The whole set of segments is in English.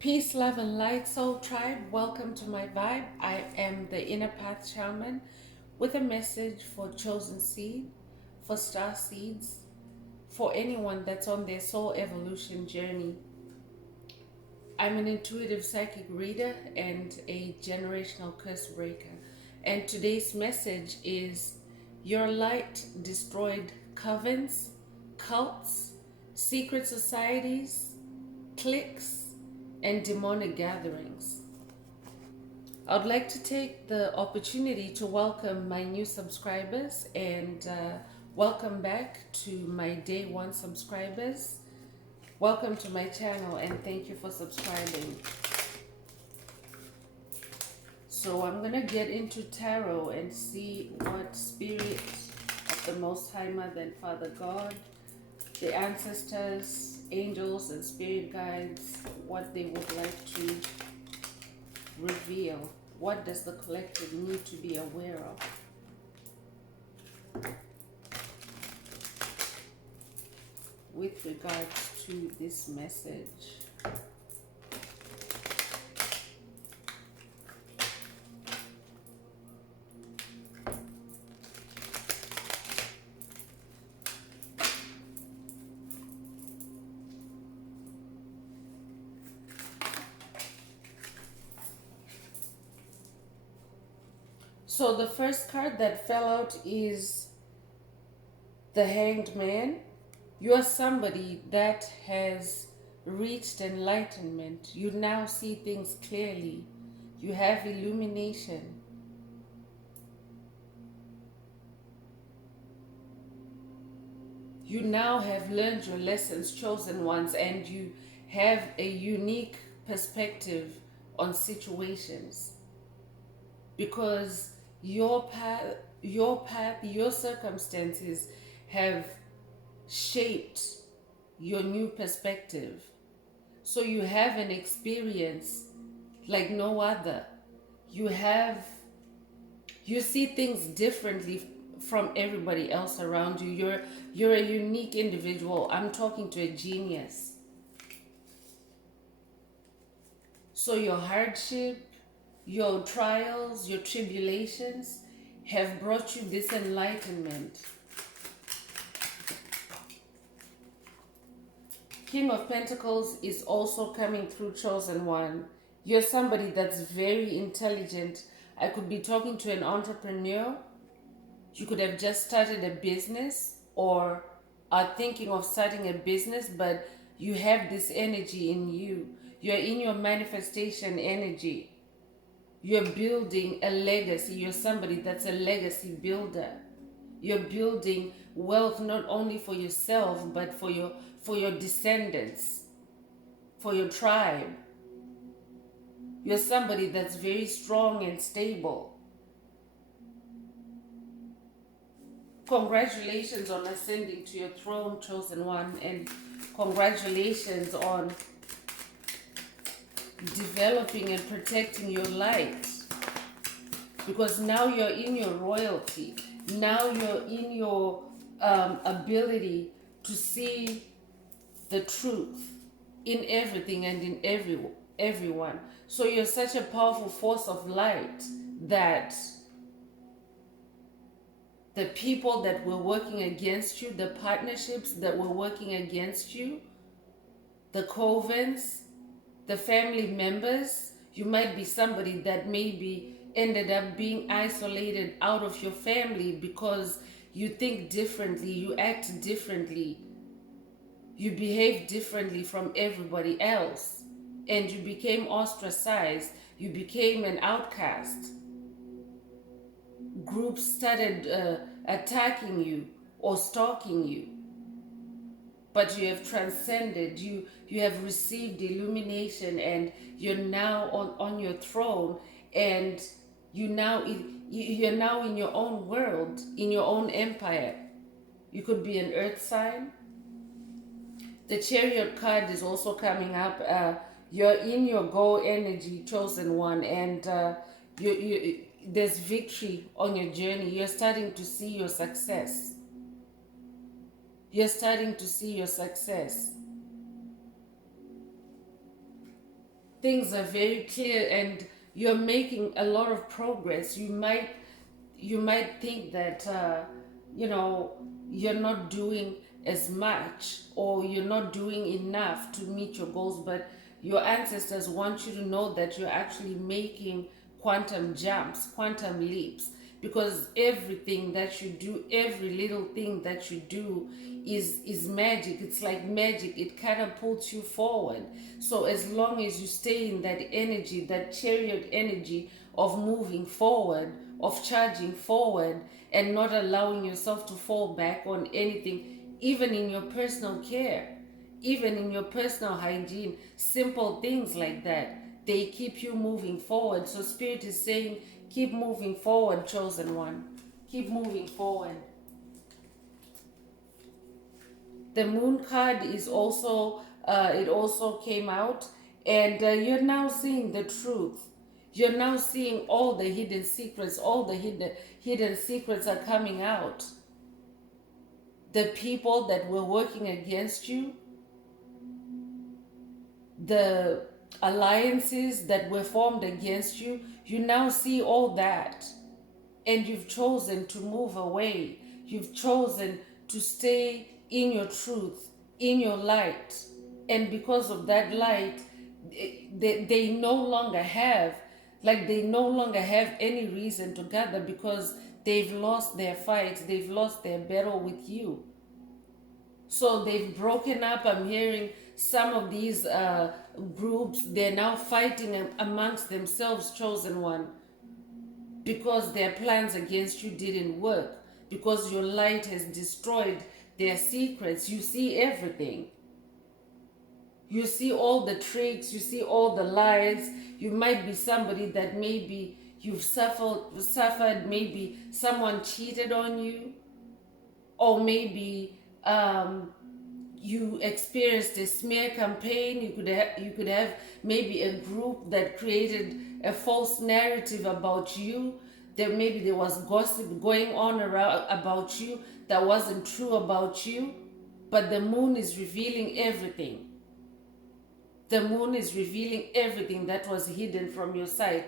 Peace, love, and light, soul tribe. Welcome to my vibe. I am the Inner Path Shaman with a message for chosen seed, for star seeds, for anyone that's on their soul evolution journey. I'm an intuitive psychic reader and a generational curse breaker. And today's message is your light destroyed covens, cults, secret societies, cliques, and demonic gatherings. I would like to take the opportunity to welcome my new subscribers and welcome back to my day one subscribers. Welcome to my channel and thank you for subscribing. So I'm going to get into tarot and see what spirit of the Most High Mother and Father God, the ancestors, angels, and spirit guides, what they would like to reveal. What does the collective need to be aware of with regards to this message? So the first card that fell out is the Hanged Man. You are somebody that has reached enlightenment. You now see things clearly. You have illumination. You now have learned your lessons, chosen ones, and you have a unique perspective on situations. Because your path, your circumstances have shaped your new perspective. So you have an experience like no other. You see things differently from everybody else around you. You're a unique individual. I'm talking to a genius. So your hardship, your trials, your tribulations have brought you this enlightenment. King of Pentacles is also coming through, chosen one. You're somebody that's very intelligent. I could be talking to an entrepreneur. You could have just started a business or are thinking of starting a business, but you have this energy in you. You're in your manifestation energy. You're building a legacy. You're somebody that's a legacy builder. You're building wealth not only for yourself, but for your descendants, for your tribe. You're somebody that's very strong and stable. Congratulations on ascending to your throne, chosen one, and congratulations on developing and protecting your light, because now you're in your royalty. Now you're in your ability to see the truth in everything and in everyone. So you're such a powerful force of light that the people that were working against you, the partnerships that were working against you, the covens, the family members, you might be somebody that maybe ended up being isolated out of your family because you think differently, you act differently, you behave differently from everybody else, and you became ostracized, you became an outcast. Groups started attacking you or stalking you, but you have transcended. You have received illumination, and you're now on your throne, and you're now in your own world, in your own empire. You could be an earth sign. The Chariot card is also coming up. You're in your go energy, chosen one, and there's victory on your journey. You're starting to see your success. You're starting to see your success. things are very clear and you're making a lot of progress. You might think that you know you're not doing as much or you're not doing enough to meet your goals, but your ancestors want you to know that you're actually making quantum jumps, quantum leaps, because everything that you do, every little thing that you do is magic. It's like magic. It catapults you forward. So as long as you stay in that energy, that chariot energy of moving forward, of charging forward, and not allowing yourself to fall back on anything, even in your personal care, even in your personal hygiene, simple things like that, they keep you moving forward. So Spirit is saying, keep moving forward, chosen one. Keep moving forward. The moon card is also, it also came out, and you're now seeing the truth. You're now seeing all the hidden secrets. All the hidden secrets are coming out. The people that were working against you, the alliances that were formed against you, you now see all that, and you've chosen to move away. You've chosen to stay in your truth, in your light. And because of that light, they no longer have, they no longer have any reason to gather, because they've lost their fight, they've lost their battle with you. So they've broken up. I'm hearing some of these groups, they're now fighting amongst themselves, chosen one, because their plans against you didn't work, because your light has destroyed their secrets. You see everything. You see all the tricks, you see all the lies. You might be somebody that maybe you've suffered, maybe someone cheated on you, or maybe you experienced a smear campaign. You could have maybe a group that created a false narrative about you. Maybe there was gossip going on around about you that wasn't true about you. But the moon is revealing everything. The moon is revealing everything that was hidden from your side.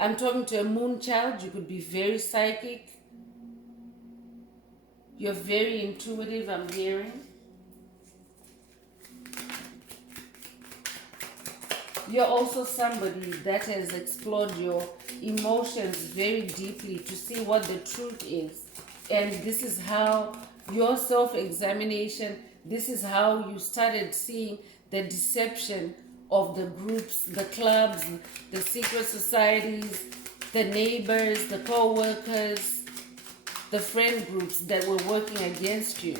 I'm talking to a moon child. You could be very psychic. You're very intuitive, I'm hearing. You're also somebody that has explored your emotions very deeply to see what the truth is. And this is how your self-examination, this is how you started seeing the deception of the groups, the clubs, the secret societies, the neighbors, the co-workers, the friend groups that were working against you.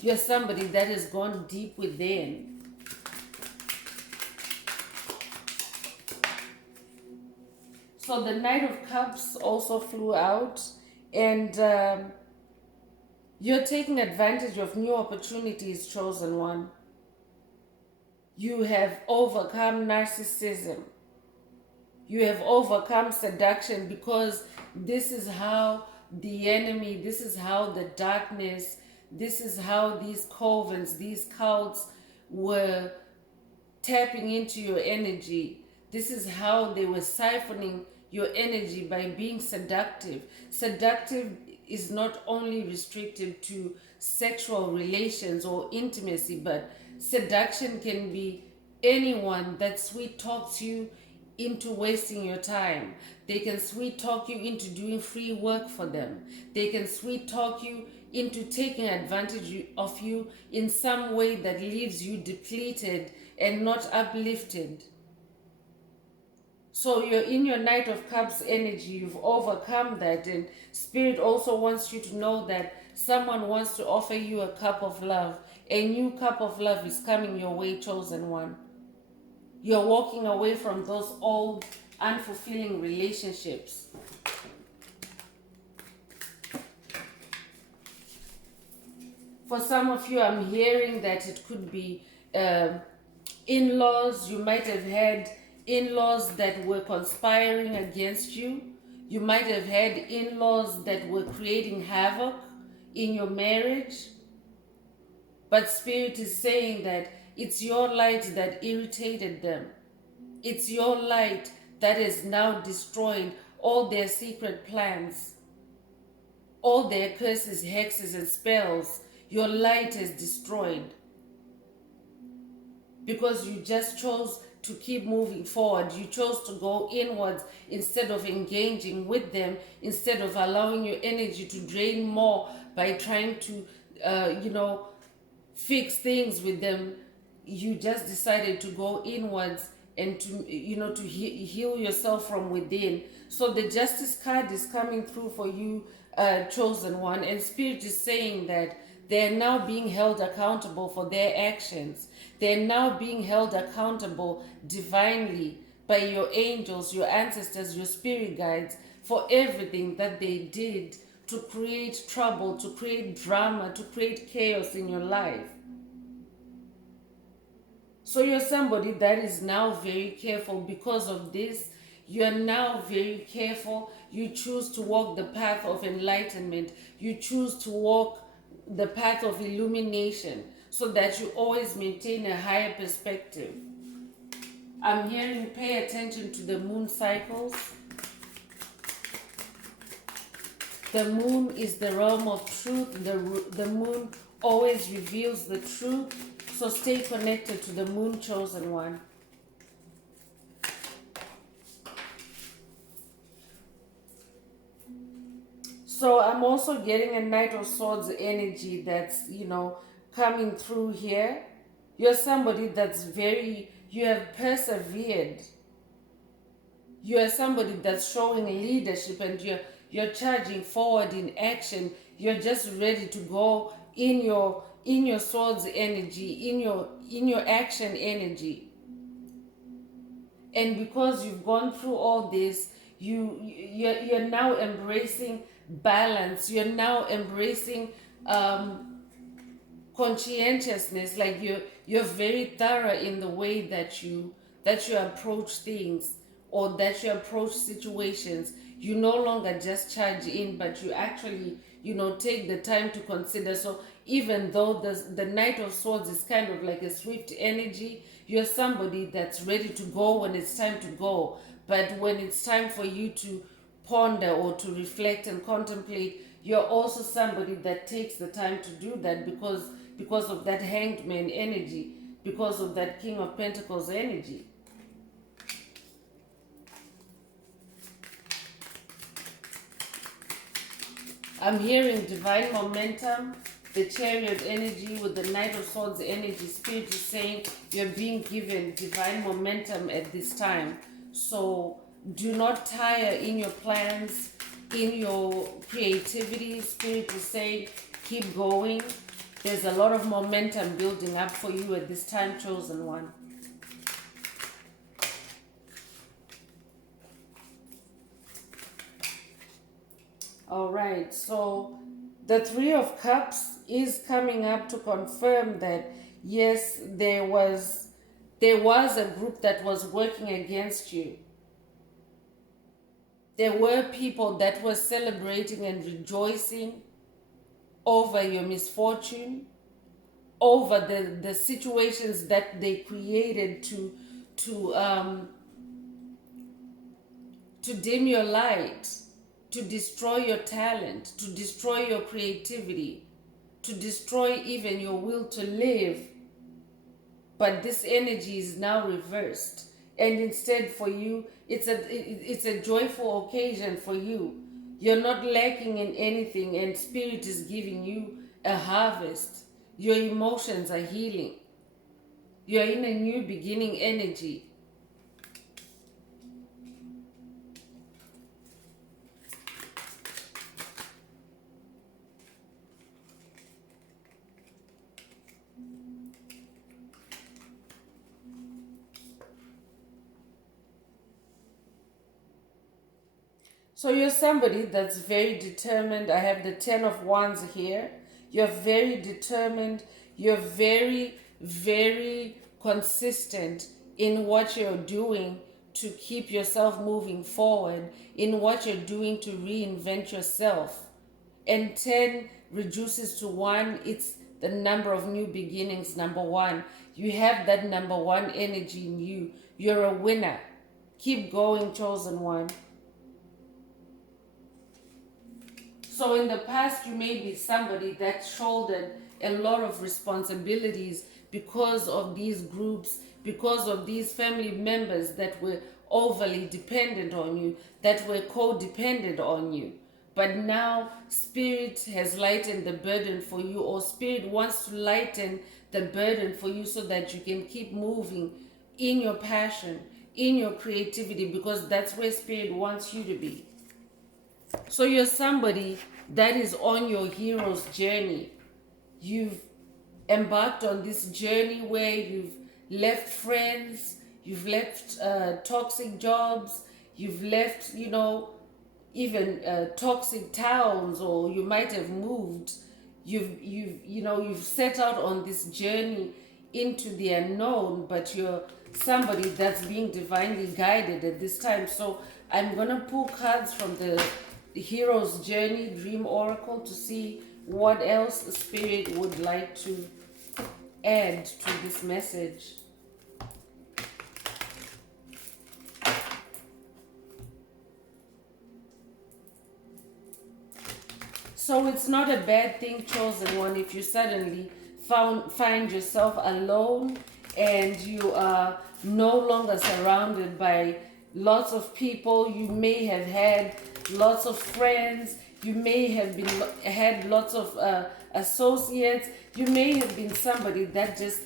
You're somebody that has gone deep within. So the Knight of Cups also flew out, and you're taking advantage of new opportunities, chosen one. You have overcome narcissism. You have overcome seduction, because this is how the enemy, this is how the darkness, this is how these covens, these cults were tapping into your energy. This is how they were siphoning your energy by being seductive. Seductive is not only restricted to sexual relations or intimacy, but seduction can be anyone that sweet talks you into wasting your time. They can sweet talk you into doing free work for them. They can sweet talk you into taking advantage of you in some way that leaves you depleted and not uplifted. So you're in your Knight of Cups energy. You've overcome that, and Spirit also wants you to know that someone wants to offer you a cup of love. A new cup of love is coming your way, chosen one. You're walking away from those old, unfulfilling relationships. For some of you, I'm hearing that it could be in-laws. You might have had in-laws that were conspiring against you. You might have had in-laws that were creating havoc in your marriage. But Spirit is saying that It's your light that irritated them. It's your light that has now destroyed all their secret plans, all their curses, hexes, and spells. Your light is destroyed because you just chose to keep moving forward. You chose to go inwards instead of engaging with them, instead of allowing your energy to drain more by trying to, fix things with them. You just decided to go inwards and to heal yourself from within. So the justice card is coming through for you, chosen one, and spirit is saying that they're now being held accountable for their actions. They're now being held accountable divinely by your angels, your ancestors, your spirit guides, for everything that they did to create trouble, to create drama, to create chaos in your life. So you're somebody that is now very careful because of this. You're now very careful. You choose to walk the path of enlightenment. You choose to walk the path of illumination so that you always maintain a higher perspective. I'm hearing pay attention to the moon cycles. The moon is the realm of truth. The moon always reveals the truth. So stay connected to the moon, chosen one. So I'm also getting a Knight of Swords energy that's, coming through here. You're somebody that's you have persevered. You are somebody that's showing leadership, and you're charging forward in action. You're just ready to go in your swords energy, in your action energy. And because you've gone through all this, you're now embracing balance. You're now embracing conscientiousness. Like you're very thorough in the way that you approach things, or that you approach situations. You no longer just charge in, but you actually take the time to consider. So even though the Knight of Swords is kind of like a swift energy, you're somebody that's ready to go when it's time to go. But when it's time for you to ponder or to reflect and contemplate, you're also somebody that takes the time to do that because of that Hanged Man energy, because of that King of Pentacles energy. I'm hearing divine momentum, the Chariot energy with the Knight of Swords energy. Spirit is saying you're being given divine momentum at this time. So do not tire in your plans, in your creativity. Spirit is saying keep going. There's a lot of momentum building up for you at this time, chosen one. All right, so the Three of Cups is coming up to confirm that yes, there was a group that was working against you. There were people that were celebrating and rejoicing over your misfortune, over the situations that they created to dim your light, to destroy your talent, to destroy your creativity, to destroy even your will to live. But this energy is now reversed, and instead for you, it's a joyful occasion for you. You're not lacking in anything, and Spirit is giving you a harvest. Your emotions are healing. You're in a new beginning energy. So you're somebody that's very determined. I have the 10 of Wands here. You're very determined. You're very, very consistent in what you're doing to keep yourself moving forward, in what you're doing to reinvent yourself. And 10 reduces to 1. It's the number of new beginnings, number one. You have that number one energy in you. You're a winner. Keep going, chosen one. So in the past, you may be somebody that shouldered a lot of responsibilities because of these groups, because of these family members that were overly dependent on you, that were codependent on you. But now Spirit has lightened the burden for you, or Spirit wants to lighten the burden for you so that you can keep moving in your passion, in your creativity, because that's where Spirit wants you to be. So you're somebody that is on your hero's journey. You've embarked on this journey where you've left friends, you've left toxic jobs, you've left, even toxic towns, or you might have moved. You've set out on this journey into the unknown, but you're somebody that's being divinely guided at this time. So I'm gonna pull cards from the hero's journey dream oracle to see what else the Spirit would like to add to this message. So it's not a bad thing, chosen one, if you suddenly find yourself alone and you are no longer surrounded by lots of people. You may have had lots of friends. You may have had lots of associates. You may have been somebody that just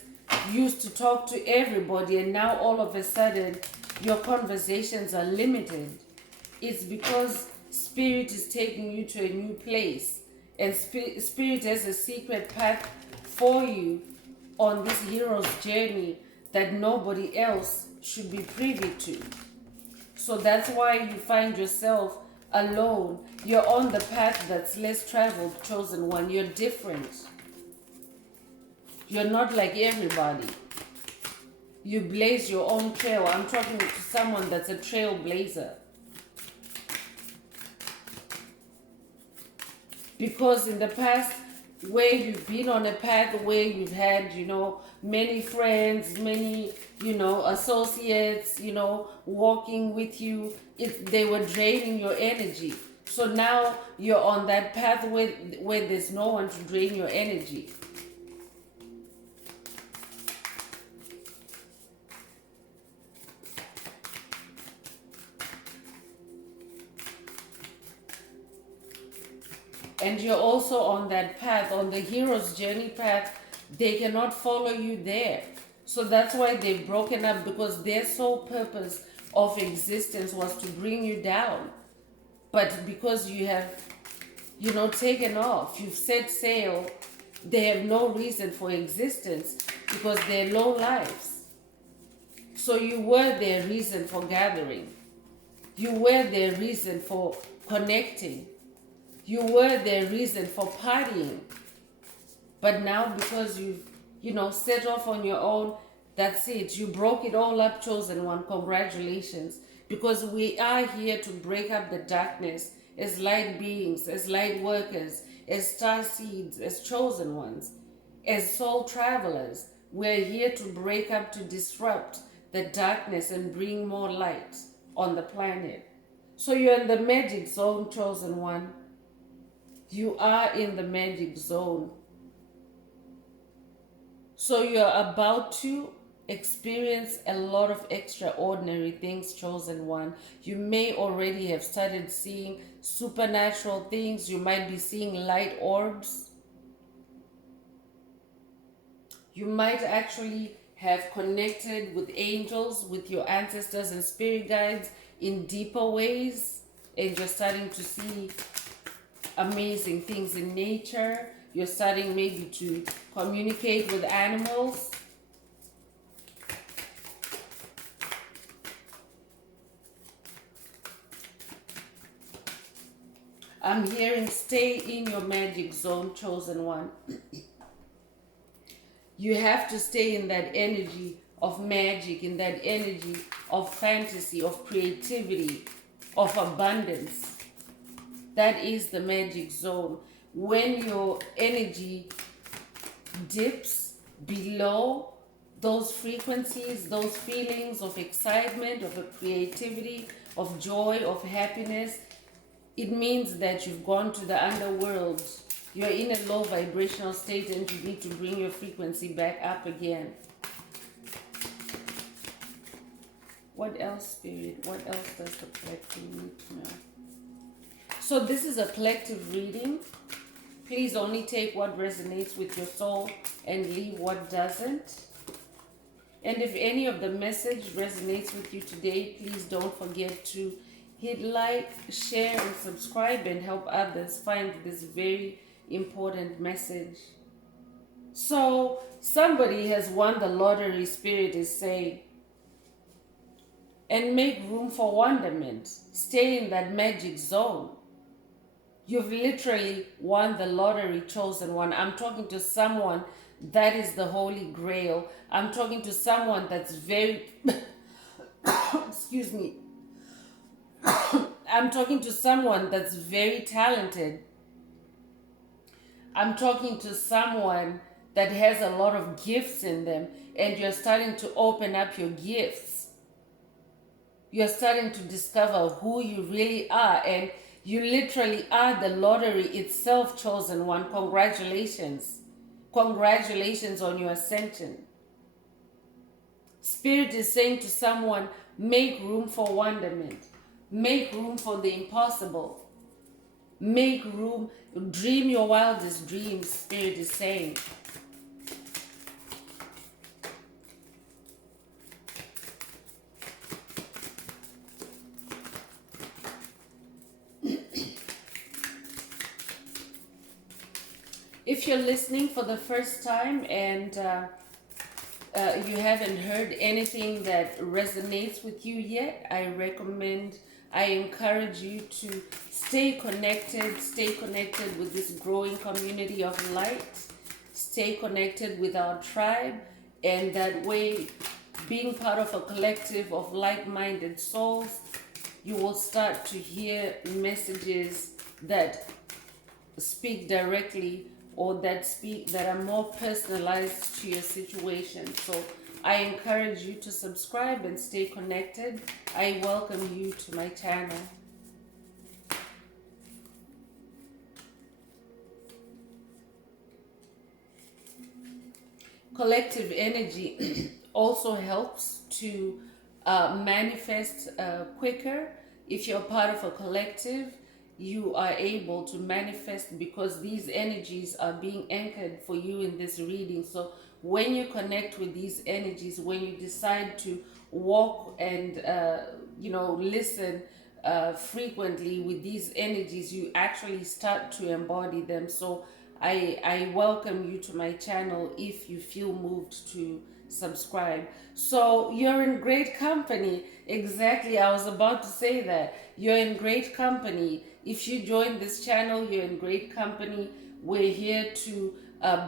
used to talk to everybody, and now all of a sudden your conversations are limited. It's because Spirit is taking you to a new place, and Spirit has a secret path for you on this hero's journey that nobody else should be privy to. So that's why you find yourself alone. You're on the path that's less traveled, chosen one. You're different. You're not like everybody. You blaze your own trail. I'm talking to someone that's a trailblazer. Because in the past, where you've been on a path where you've had, many friends, many, associates, walking with you, they were draining your energy. So now you're on that path where there's no one to drain your energy. And you're also on that path, on the hero's journey path. They cannot follow you there. So that's why they've broken up, because their sole purpose of existence was to bring you down. But because you have, taken off, you've set sail, they have no reason for existence because they're low lives. So you were their reason for gathering. You were their reason for connecting. You were their reason for partying. But now, because you've, set off on your own, that's it. You broke it all up, chosen one. Congratulations. Because we are here to break up the darkness as light beings, as light workers, as star seeds, as chosen ones, as soul travelers. We're here to break up, to disrupt the darkness and bring more light on the planet. So you're in the magic zone, chosen one. You are in the magic zone. So you're about to experience a lot of extraordinary things, chosen one. You may already have started seeing supernatural things. You might be seeing light orbs. You might actually have connected with angels, with your ancestors and spirit guides in deeper ways. And you're starting to see amazing things in nature. You're starting maybe to communicate with animals. I'm hearing stay in your magic zone, chosen one. You have to stay in that energy of magic, in that energy of fantasy, of creativity, of abundance. That is the magic zone. When your energy dips below those frequencies, those feelings of excitement, of creativity, of joy, of happiness, it means that you've gone to the underworld. You're in a low vibrational state and you need to bring your frequency back up again. What else, Spirit? What else does the collective need to know? So this is a collective reading. Please only take what resonates with your soul and leave what doesn't. And if any of the message resonates with you today, please don't forget to hit like, share, and subscribe and help others find this very important message. So somebody has won the lottery, Spirit is saying, and make room for wonderment. Stay in that magic zone. You've literally won the lottery, chosen one. I'm talking to someone that is the Holy Grail. I'm talking to someone that's very, excuse me. I'm talking to someone that's very talented. I'm talking to someone that has a lot of gifts in them, and you're starting to open up your gifts. You're starting to discover who you really are, and you literally are the lottery itself, chosen one. Congratulations. Congratulations on your ascension. Spirit is saying to someone, make room for wonderment. Make room for the impossible. Make room, dream your wildest dreams, Spirit is saying. If you're listening for the first time and you haven't heard anything that resonates with you yet, I encourage you to stay connected with this growing community of light, stay connected with our tribe, and that way, being part of a collective of like-minded souls, you will start to hear messages that speak directly or that are more personalized to your situation. So I encourage you to subscribe and stay connected. I welcome you to my channel. Collective energy also helps to manifest quicker. If you're part of a collective, you are able to manifest because these energies are being anchored for you in this reading. So when you connect with these energies, when you decide to walk and listen frequently with these energies, you actually start to embody them. So I welcome you to my channel if you feel moved to subscribe. So you're in great company. Exactly, I was about to say that. You're in great company. If you join this channel, you're in great company. We're here to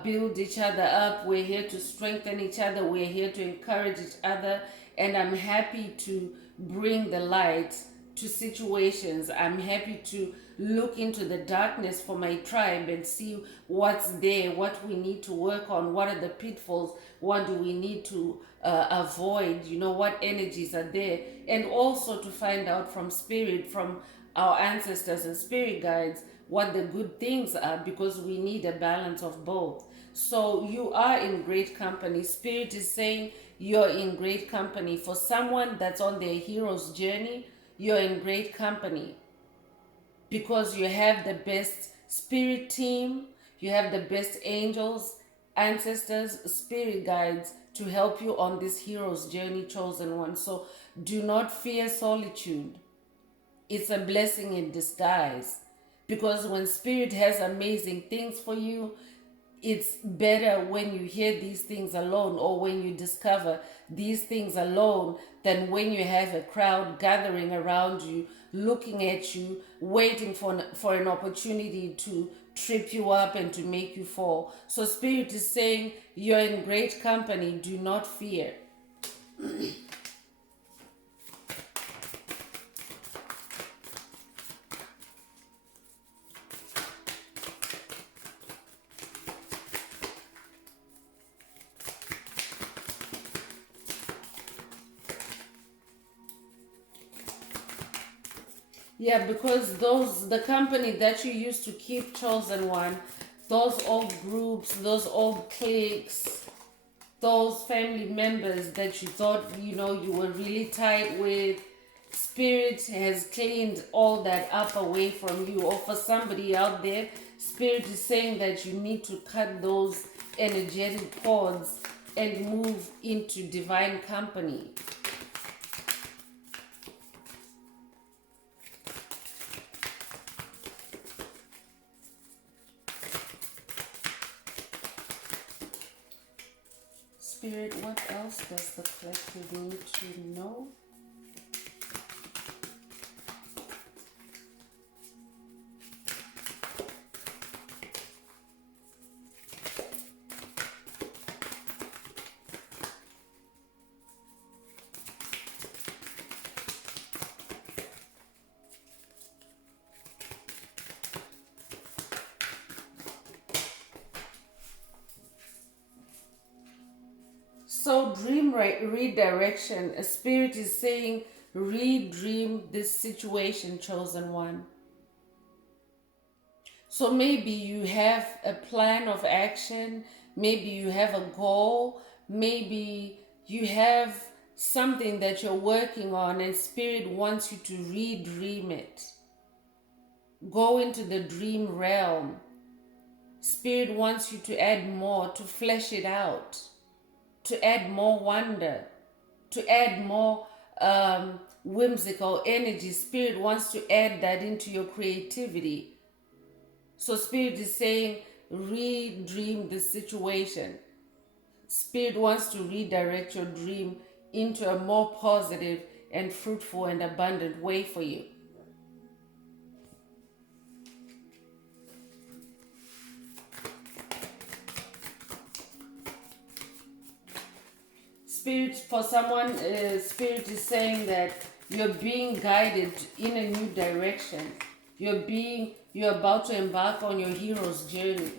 build each other up. We're here to strengthen each other. We're here to encourage each other. And I'm happy to bring the light to situations. I'm happy to look into the darkness for my tribe and see what's there, what we need to work on, what are the pitfalls, what do we need to avoid, what energies are there, and also to find out from spirit, from our ancestors and spirit guides, what the good things are, because we need a balance of both. So you are in great company. Spirit is saying you're in great company. For someone that's on their hero's journey, you're in great company because you have the best spirit team, you have the best angels, ancestors, spirit guides to help you on this hero's journey, chosen one. So do not fear solitude. It's a blessing in disguise, because when spirit has amazing things for you, it's better when you hear these things alone, or when you discover these things alone, than when you have a crowd gathering around you, looking at you, waiting for an opportunity to trip you up and to make you fall. So spirit is saying you're in great company. Do not fear. Yeah, because the company that you used to keep, chosen one, those old groups, those old cliques, those family members that you thought, you were really tight with, spirit has cleaned all that up away from you. Or for somebody out there, spirit is saying that you need to cut those energetic cords and move into divine company. Spirit, what else does the collective need to know? So, dream redirection. A spirit is saying, redream this situation, chosen one. So, maybe you have a plan of action, maybe you have a goal, maybe you have something that you're working on, and spirit wants you to redream it. Go into the dream realm. Spirit wants you to add more, to flesh it out, to add more wonder, to add more whimsical energy. Spirit wants to add that into your creativity. So Spirit is saying, redream the situation. Spirit wants to redirect your dream into a more positive and fruitful and abundant way for you. Spirit, for someone, Spirit is saying that you're being guided in a new direction. You're about to embark on your hero's journey.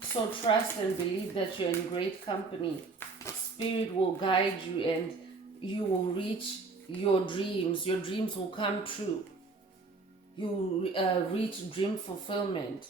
So trust and believe that you're in great company. Spirit will guide you and you will reach your dreams. Your dreams will come true. You will reach dream fulfillment.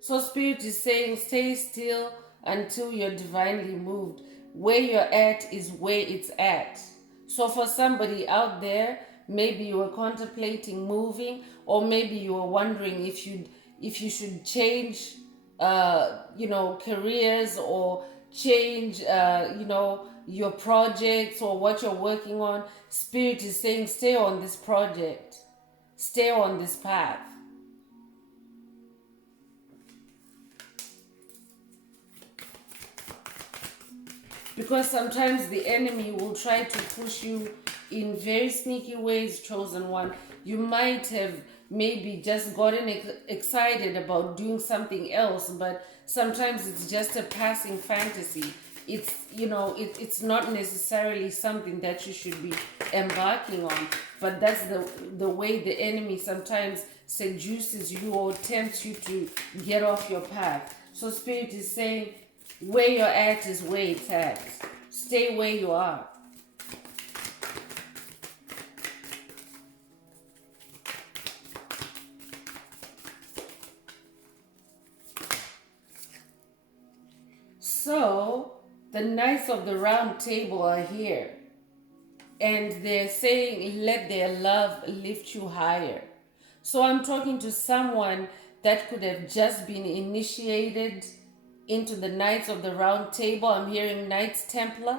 So Spirit is saying, stay still until you're divinely moved. Where you're at is where it's at. So for somebody out there, maybe you were contemplating moving, or maybe you were wondering if you should change, careers, or change, your projects or what you're working on. Spirit is saying, stay on this project, stay on this path. Because sometimes the enemy will try to push you in very sneaky ways, chosen one. You might have maybe just gotten excited about doing something else, but sometimes it's just a passing fantasy. It's not necessarily something that you should be embarking on, but that's the way the enemy sometimes seduces you or tempts you to get off your path. So Spirit is saying, where you're at is where it's at. Stay where you are. So, the Knights of the Round Table are here. And they're saying, let their love lift you higher. So I'm talking to someone that could have just been initiated into the Knights of the Round Table. I'm hearing Knights Templar.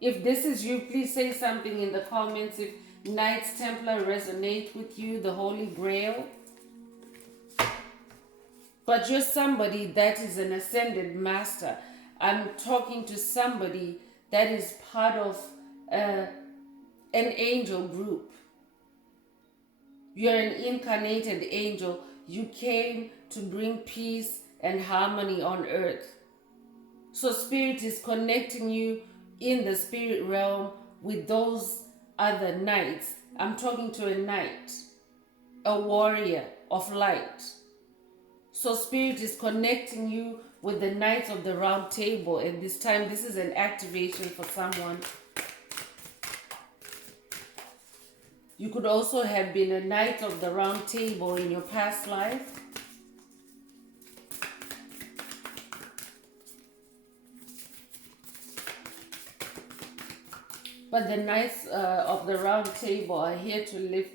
If this is you, please say something in the comments if Knights Templar resonate with you, the Holy Grail. But you're somebody that is an ascended master. I'm talking to somebody that is part of an angel group. You're an incarnated angel. You came to bring peace and harmony on earth. So Spirit is connecting you in the spirit realm with those other knights. I'm talking to a knight, a warrior of light. So Spirit is connecting you with the Knights of the Round Table, and this time this is an activation for someone. You could also have been a Knight of the Round Table in your past life. But the Knights of the Round Table are here to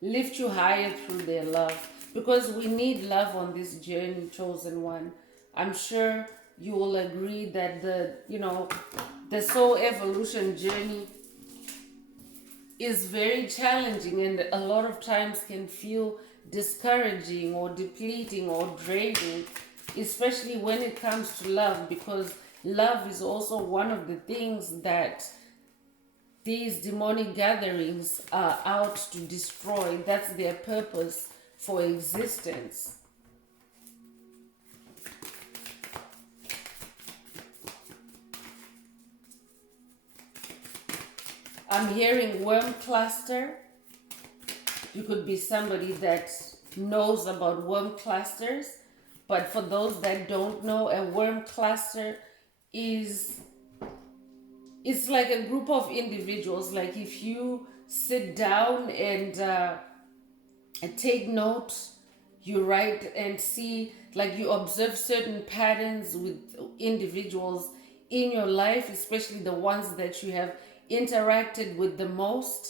lift you higher through their love. Because we need love on this journey, chosen one. I'm sure you will agree that the soul evolution journey is very challenging and a lot of times can feel discouraging or depleting or draining, especially when it comes to love, because love is also one of the things that these demonic gatherings are out to destroy. That's their purpose for existence. I'm hearing worm cluster. You could be somebody that knows about worm clusters, but for those that don't know, a worm cluster is, it's like a group of individuals. Like if you sit down and take notes, you write and see, like you observe certain patterns with individuals in your life, especially the ones that you have interacted with the most,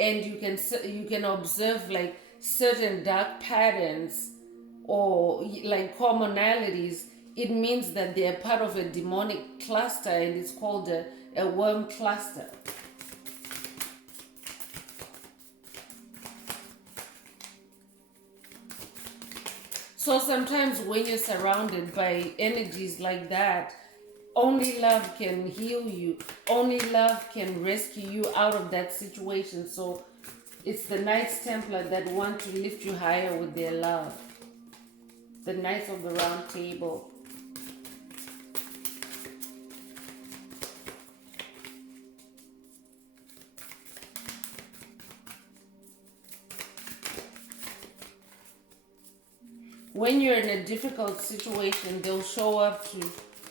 and you can observe like certain dark patterns or like commonalities. It means that they are part of a demonic cluster, and it's called a worm cluster. So sometimes when you're surrounded by energies like that, only love can heal you. Only love can rescue you out of that situation. So it's the Knights Templar that want to lift you higher with their love. The Knights of the Round Table. When you're in a difficult situation, they'll show up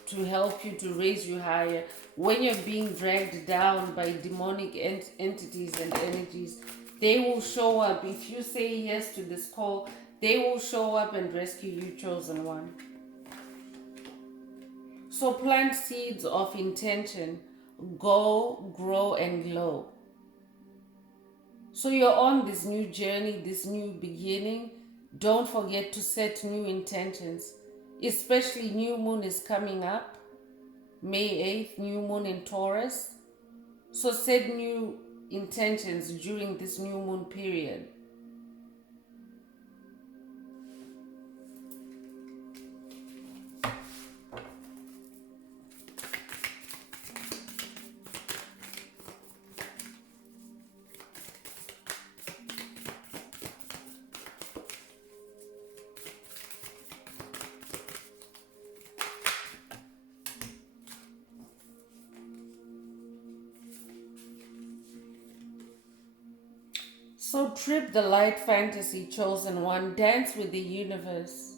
to help you, to raise you higher. When you're being dragged down by demonic entities and energies, they will show up. If you say yes to this call, they will show up and rescue you, chosen one. So plant seeds of intention. Go, grow, and glow. So you're on this new journey, this new beginning. Don't forget to set new intentions. Especially new moon is coming up. May 8th, new moon in Taurus. So set new intentions during this new moon period. So trip the light fantasy, chosen one. Dance with the universe.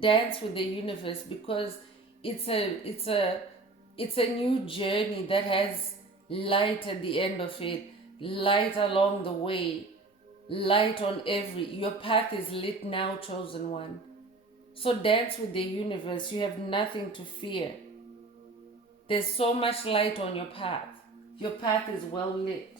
Dance with the universe, because it's a new journey that has light at the end of it, light along the way, light on your path is lit now, chosen one. So dance with the universe. You have nothing to fear. There's so much light on your path. Your path is well lit.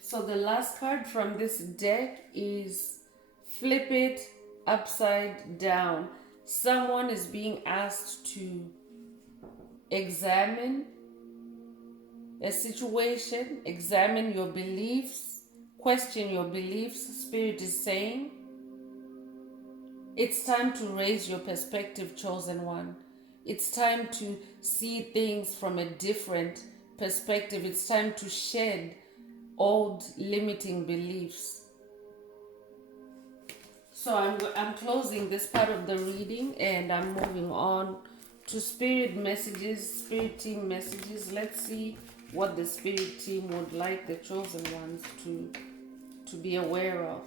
So the last card from this deck is flip it upside down. Someone is being asked to examine a situation, examine your beliefs, question your beliefs. Spirit is saying it's time to raise your perspective, chosen one. It's time to see things from a different perspective. It's time to shed old limiting beliefs. So I'm closing this part of the reading and I'm moving on to spirit messages, spirit team messages. Let's see what the spirit team would like the chosen ones to be aware of.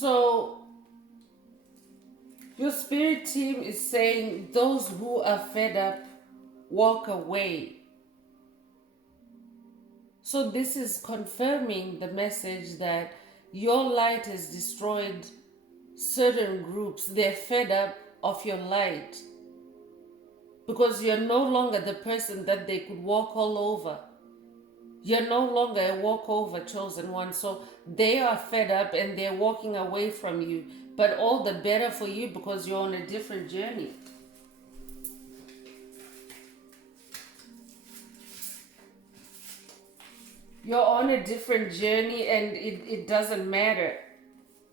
So, your spirit team is saying those who are fed up, walk away. So, this is confirming the message that your light has destroyed certain groups. They're fed up of your light because you're no longer the person that they could walk all over. You're no longer a walkover chosen one. So they are fed up and they're walking away from you. But all the better for you because you're on a different journey. You're on a different journey and it doesn't matter.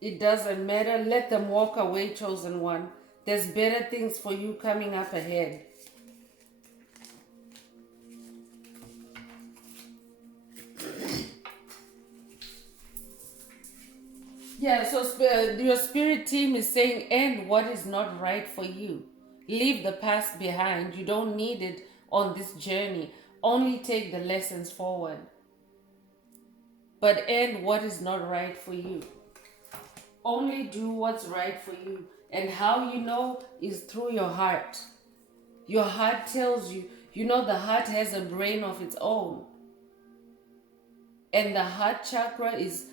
It doesn't matter. Let them walk away, chosen one. There's better things for you coming up ahead. Yeah, so your spirit team is saying, end what is not right for you. Leave the past behind. You don't need it on this journey. Only take the lessons forward. But end what is not right for you. Only do what's right for you. And how you know is through your heart. Your heart tells you. You know the heart has a brain of its own. And the heart chakra is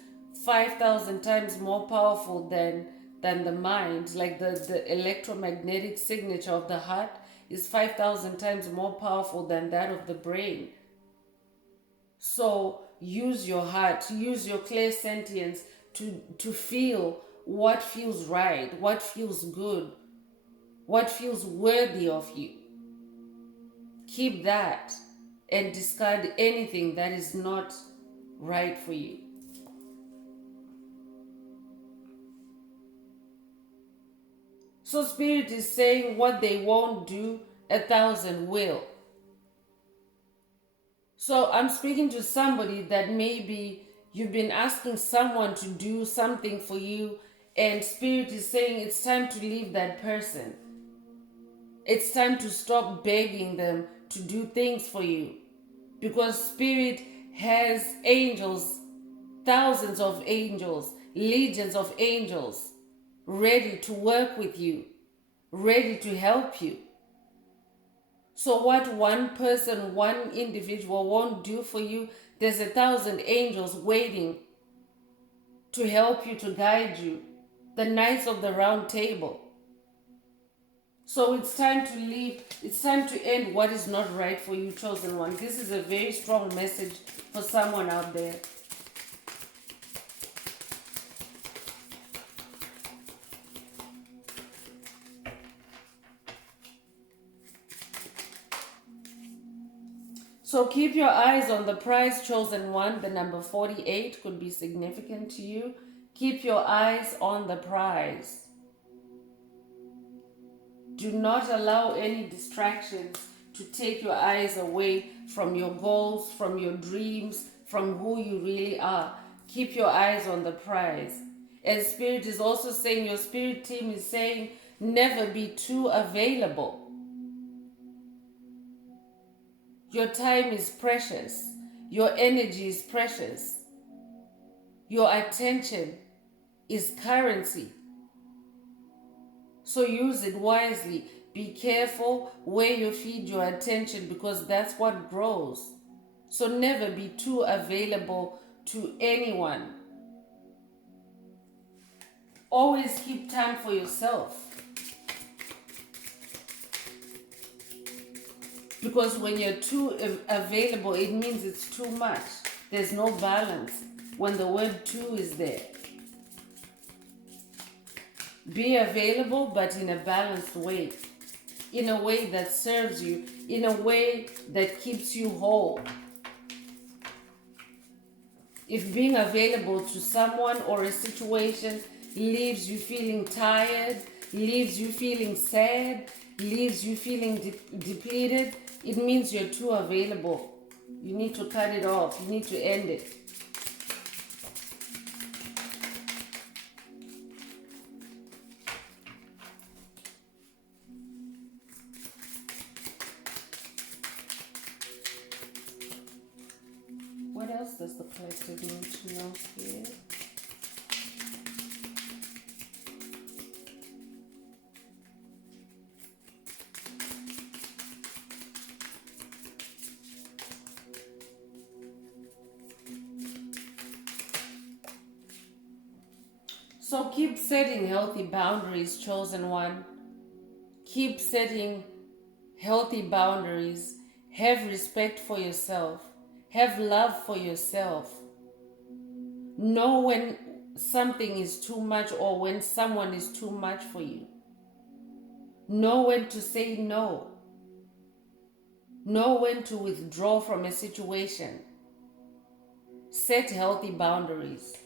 5,000 times more powerful than the mind. Like the electromagnetic signature of the heart is 5,000 times more powerful than that of the brain. So use your heart, use your clairsentience to feel what feels right, what feels good, what feels worthy of you. Keep that and discard anything that is not right for you. So Spirit is saying what they won't do, 1,000 will. So I'm speaking to somebody that maybe you've been asking someone to do something for you and Spirit is saying it's time to leave that person. It's time to stop begging them to do things for you. Because Spirit has angels, thousands of angels, legions of angels, ready to work with you, ready to help you. So what one person, one individual won't do for you, there's 1,000 angels waiting to help you, to guide you. The Knights of the Round Table. So it's time to leave. It's time to end what is not right for you, chosen one. This is a very strong message for someone out there. So keep your eyes on the prize, chosen one. The number 48 could be significant to you. Keep your eyes on the prize. Do not allow any distractions to take your eyes away from your goals, from your dreams, from who you really are. Keep your eyes on the prize. And Spirit is also saying, your spirit team is saying, never be too available. Your time is precious. Your energy is precious. Your attention is currency. So use it wisely. Be careful where you feed your attention because that's what grows. So never be too available to anyone. Always keep time for yourself. Because when you're too available, it means it's too much. There's no balance when the word too is there. Be available, but in a balanced way. In a way that serves you. In a way that keeps you whole. If being available to someone or a situation leaves you feeling tired, leaves you feeling sad, leaves you feeling depleted, it means you're too available. You need to cut it off. You need to end it. What else does the collective need to know here? So keep setting healthy boundaries, chosen one. Keep setting healthy boundaries. Have respect for yourself. Have love for yourself. Know when something is too much or when someone is too much for you. Know when to say no. Know when to withdraw from a situation. Set healthy boundaries.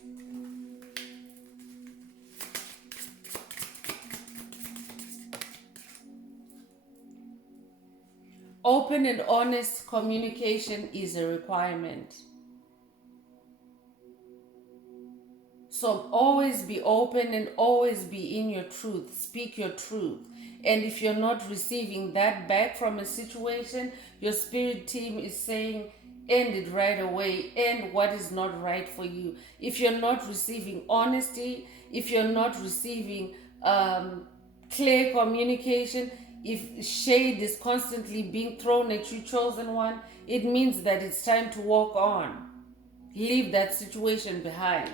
Open and honest communication is a requirement. So always be open and always be in your truth. Speak your truth. And if you're not receiving that back from a situation, your spirit team is saying, end it right away. End what is not right for you. If you're not receiving honesty, if you're not receiving clear communication, if shade is constantly being thrown at you, chosen one, it means that it's time to walk on. Leave that situation behind.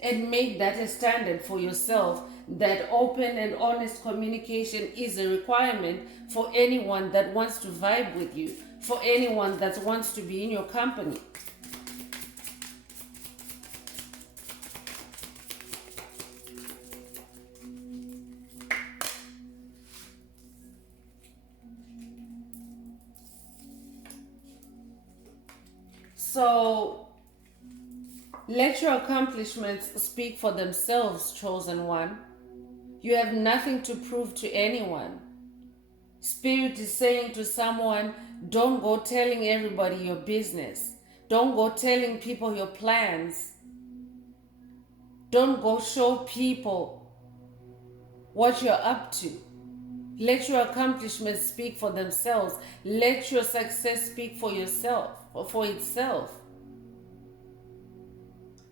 And make that a standard for yourself, that open and honest communication is a requirement for anyone that wants to vibe with you, for anyone that wants to be in your company. So, let your accomplishments speak for themselves, chosen one. You have nothing to prove to anyone. Spirit is saying to someone, don't go telling everybody your business. Don't go telling people your plans. Don't go show people what you're up to. Let your accomplishments speak for themselves. Let your success speak for yourself or for itself.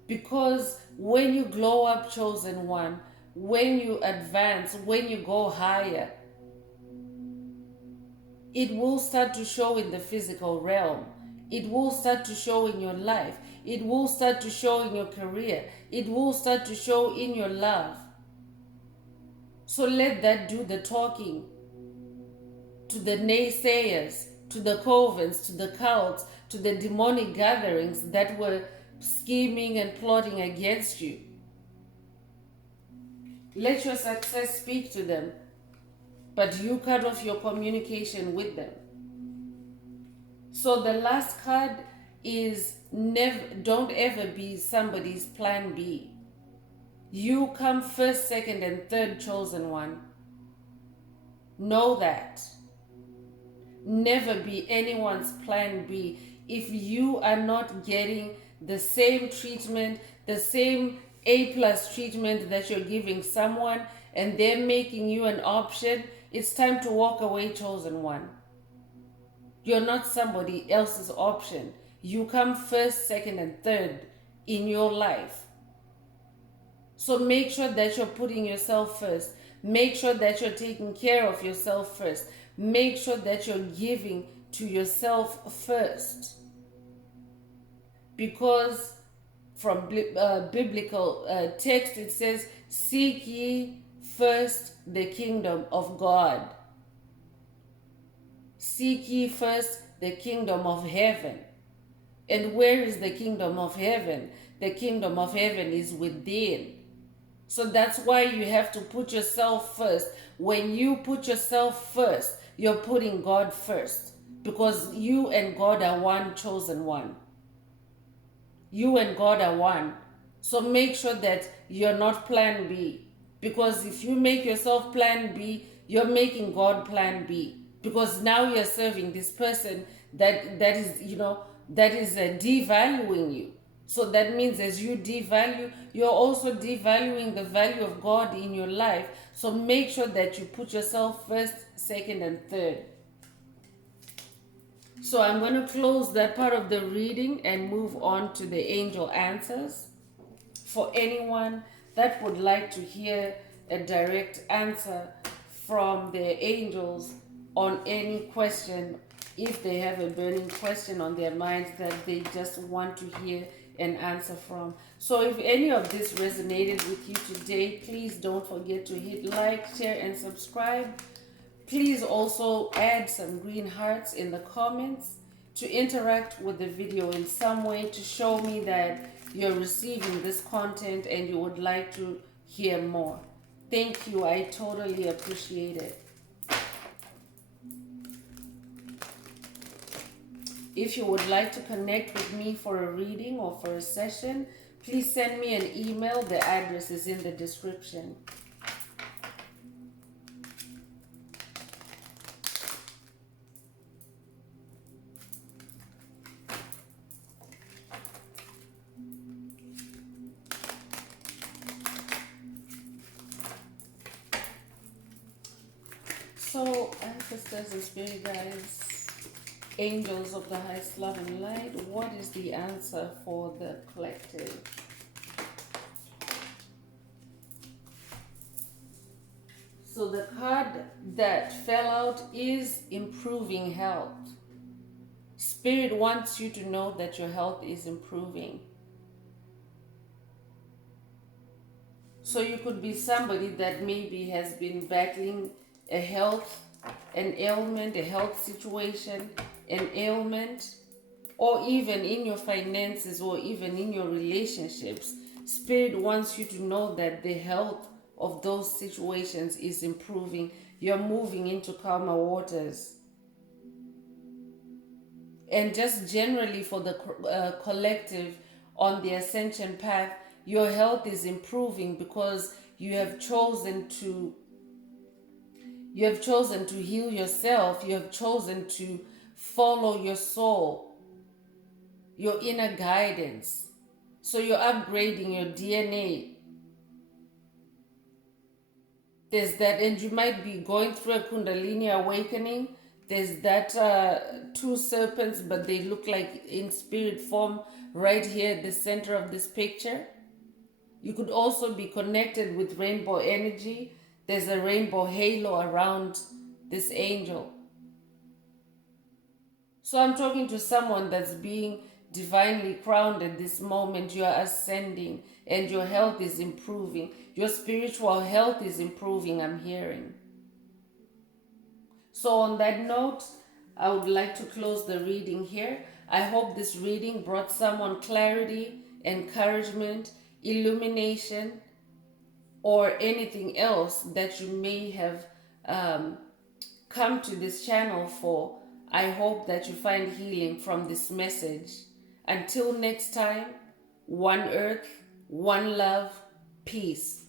Because when you glow up, chosen one, when you advance, when you go higher, it will start to show in the physical realm. It will start to show in your life. It will start to show in your career. It will start to show in your love. So let that do the talking to the naysayers, to the covens, to the cults, to the demonic gatherings that were scheming and plotting against you. Let your success speak to them, but you cut off your communication with them. So the last card is don't ever be somebody's plan B. You come first, second, and third, chosen one. Know that. Never be anyone's plan B. If you are not getting the same treatment, the same A+ treatment that you're giving someone, and they're making you an option, it's time to walk away, chosen one. You're not somebody else's option. You come first, second, and third in your life. So make sure that you're putting yourself first. Make sure that you're taking care of yourself first. Make sure that you're giving to yourself first. Because from biblical text, it says, "Seek ye first the kingdom of God. Seek ye first the kingdom of heaven." And where is the kingdom of heaven? The kingdom of heaven is within. So that's why you have to put yourself first. When you put yourself first, you're putting God first. Because you and God are one chosen one. You and God are one. So make sure that you're not plan B. Because if you make yourself plan B, you're making God plan B. Because now you're serving this person that is, that is devaluing you. So that means as you devalue, you're also devaluing the value of God in your life. So make sure that you put yourself first, second, and third. So I'm going to close that part of the reading and move on to the angel answers. For anyone that would like to hear a direct answer from the angels on any question, if they have a burning question on their minds that they just want to hear an answer from. So if any of this resonated with you today, please don't forget to hit like, share, and subscribe. Please also add some green hearts in the comments to interact with the video in some way to show me that you're receiving this content and you would like to hear more. Thank you. I totally appreciate it. If you would like to connect with me for a reading or for a session, please send me an email. The address is in the description. So, ancestors and spirit guides, angels of the highest love and light, what is the answer for the collective? So the card that fell out is improving health. Spirit wants you to know that your health is improving. So you could be somebody that maybe has been battling an ailment, a health situation, an ailment, or even in your finances or even in your relationships. Spirit wants you to know that the health of those situations is improving. You're moving into calmer waters. And just generally for the collective on the ascension path, your health is improving because you have chosen to heal yourself. You have chosen to follow your soul, your inner guidance. So you're upgrading your DNA. There's that, and you might be going through a Kundalini awakening. There's that two serpents, but they look like in spirit form right here at the center of this picture. You could also be connected with rainbow energy. There's a rainbow halo around this angel. So I'm talking to someone that's being divinely crowned at this moment. You are ascending and your health is improving. Your spiritual health is improving, I'm hearing. So on that note, I would like to close the reading here. I hope this reading brought someone clarity, encouragement, illumination, or anything else that you may have come to this channel for. I hope that you find healing from this message. Until next time, one earth, one love, peace.